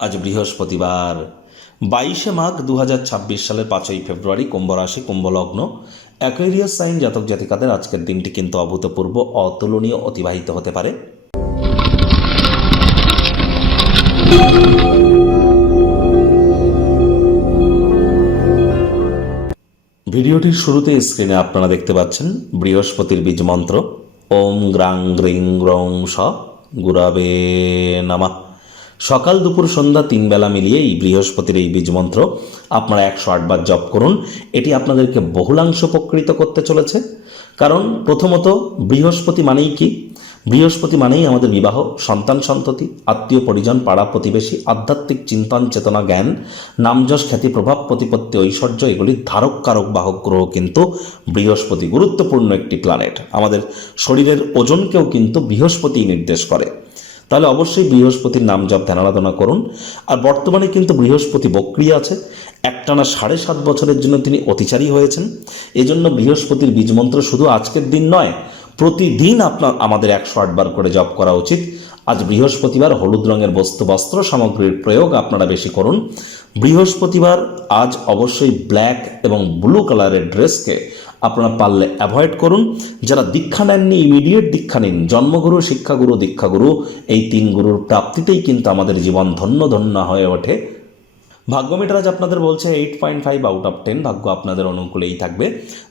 আজ বৃহস্পতিবার 22শে মাঘ 2026 সালের 5ই ফেব্রুয়ারি। কুম্ভ রাশি, কুম্ভ লগ্ন, অ্যাকুয়ারিয়াস সাইন জাতক জাতিকাদের আজকের দিনটি কিন্তু অভূতপূর্ব, অতুলনীয় অতিবাহিত হতে পারে। ভিডিওটির শুরুতে স্ক্রিনে আপনারা দেখতে পাচ্ছেন বৃহস্পতির বীজ মন্ত্র ওম গ্রাং গ্রিং গ্রং স গুরাবে নমঃ। সকাল দুপুর সন্ধ্যা 3 বেলা মিলিয়ে এই বৃহস্পতির এই বীজ মন্ত্র আপনারা 108 বার জপ করুন। এটি আপনাদেরকে বহুলাংশ উপকৃত করতে চলেছে। কারণ প্রথমত বৃহস্পতি মানেই কি? বৃহস্পতি মানেই আমাদের বিবাহ, সন্তান সন্ততি, আত্মীয় পরিজন, পাড়া প্রতিবেশী, আধ্যাত্মিক চিন্তন চেতনা, জ্ঞান, নামযশ, খ্যাতি, প্রভাব, প্রতিপত্তি, ঐশ্বর্য, এগুলির ধারক কারক বাহক গ্রহ কিন্তু বৃহস্পতি। গুরুত্বপূর্ণ একটি প্ল্যানেট, আমাদের শরীরের ওজনকেও কিন্তু বৃহস্পতি নির্দেশ করে। তাহলে অবশ্যই বৃহস্পতির নাম জপ ধ্যান আরাধনা করুন। আর বর্তমানে কিন্তু বৃহস্পতি বক্রিয় আছে, একটানা 7.5 বছরের জন্য তিনি অতিচারী হয়েছেন। এজন্য বৃহস্পতির বীজমন্ত্র শুধু আজকের দিন নয়, প্রতিদিন আমাদের 108 বার করে জপ করা উচিত। আজ বৃহস্পতিবার, হলুদ রঙের বস্ত্র সামগ্রীর প্রয়োগ আপনারা বেশি করুন। বৃহস্পতিবার আজ অবশ্যই ব্ল্যাক এবং ব্লু কালারের ড্রেসকে আপনারা পারলে অ্যাভয়েড করুন। যারা দীক্ষা নেননি, ইমিডিয়েট দীক্ষা নিন। জন্মগুরু, শিক্ষাগুরু, দীক্ষাগুরু, এই 3 গুরুর প্রাপ্তিতেই কিন্তু আমাদের জীবন ধন্য ধন্য হয়ে ওঠে। ভাগ্যমিটার আজ আপনাদের বলছে 8.5 আউট অফ 10। ভাগ্য আপনাদের অনুকূলেই থাকবে।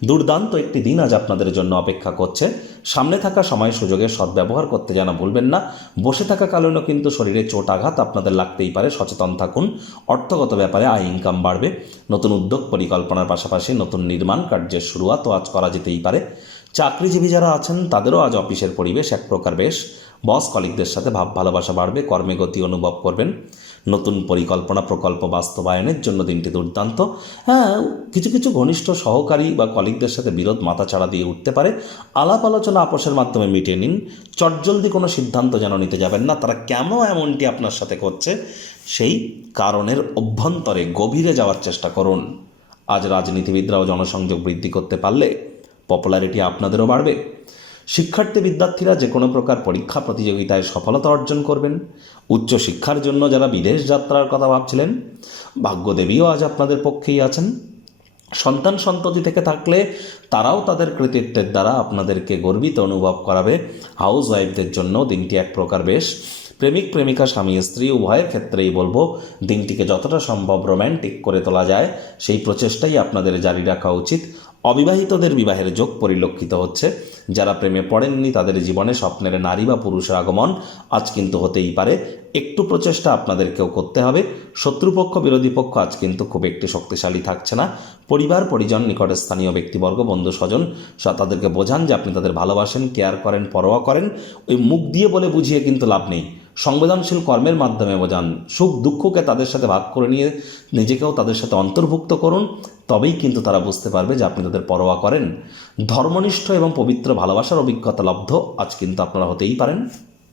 দুর্দান্ত একটি দিন আজ আপনাদের জন্য অপেক্ষা করছে। সামনে থাকা সময় সুযোগের সদ্ব্যবহার করতে যেন ভুলবেন না। বসে থাকা কারণেও কিন্তু শরীরে চোট আঘাত আপনাদের লাগতেই পারে, সচেতন থাকুন। অর্থগত ব্যাপারে আয় ইনকাম বাড়বে। নতুন উদ্যোগ পরিকল্পনার পাশাপাশি নতুন নির্মাণ কার্যের শুরুয়াতও আজ করা যেতেই পারে। চাকরিজীবী যারা আছেন তাদেরও আজ অফিসের পরিবেশ এক প্রকার বেশ। বস কলিগদের সাথে ভাব ভালোবাসা বাড়বে, কর্মে গতি অনুভব করবেন। নতুন পরিকল্পনা প্রকল্প বাস্তবায়নের জন্য দিনটি দুর্দান্ত। হ্যাঁ, কিছু কিছু ঘনিষ্ঠ সহকারী বা কলিগদের সাথে বিরোধ মাথাচাড়া দিয়ে উঠতে পারে। আলাপ আলোচনা আপোষের মাধ্যমে মিটিয়ে নিন। চটজলদি কোনো সিদ্ধান্ত যেন নিতে যাবেন না। তারা কেন এমনটি আপনার সাথে করছে সেই কারণের অভ্যন্তরে গভীরে যাওয়ার চেষ্টা করুন। আজ রাজনীতিবিদরাও জনসংযোগ বৃদ্ধি করতে পারলে পপুলারিটি আপনাদেরও বাড়বে। শিক্ষার্থী বিদ্যার্থীরা যে কোনো প্রকার পরীক্ষা প্রতিযোগিতায় সফলতা অর্জন করবেন। উচ্চশিক্ষার জন্য যারা বিদেশ যাত্রার কথা ভাবছিলেন, ভাগ্যদেবীও আজ আপনাদের পক্ষেই আছেন। সন্তান সন্ততি থেকে থাকলে তারাও তাদের কৃতিত্বের দ্বারা আপনাদেরকে গর্বিত অনুভব করাবে। হাউস ওয়াইফদের জন্য দিনটি এক প্রকার বেশ। প্রেমিক প্রেমিকা, স্বামী স্ত্রী উভয়ের ক্ষেত্রেই বলবো দিনটিকে যতটা সম্ভব রোম্যান্টিক করে তোলা যায় সেই প্রচেষ্টাই আপনাদের জারি রাখা উচিত। অবিবাহিতদের বিবাহের যোগ পরিলক্ষিত হচ্ছে। যারা প্রেমে পড়েননি তাদের জীবনে স্বপ্নের নারী বা পুরুষের আগমন আজ কিন্তু হতেই পারে। একটু প্রচেষ্টা আপনাদেরকেও করতে হবে। শত্রুপক্ষ, বিরোধী পক্ষ আজ কিন্তু খুব একটি শক্তিশালী থাকছে না। পরিবার পরিজন, নিকটের স্থানীয় ব্যক্তিবর্গ, বন্ধু স্বজন তাদেরকে বোঝান যে আপনি তাদের ভালোবাসেন, কেয়ার করেন, পরোয়া করেন। ওই মুখ দিয়ে বলে বুঝিয়ে কিন্তু লাভ নেই। সংবেদনশীল কর্মের মাধ্যমে বোঝান। সুখ দুঃখকে তাদের সাথে ভাগ করে নিয়ে নিজেকেও তাদের সাথে অন্তর্ভুক্ত করুন। তবেই কিন্তু তারা বুঝতে পারবে যে আপনি তাদের পরোয়া করেন। ধর্মনিষ্ঠ এবং পবিত্র ভালোবাসার অভিজ্ঞতা লব্ধ আজ কিন্তু আপনারা হতেই পারেন।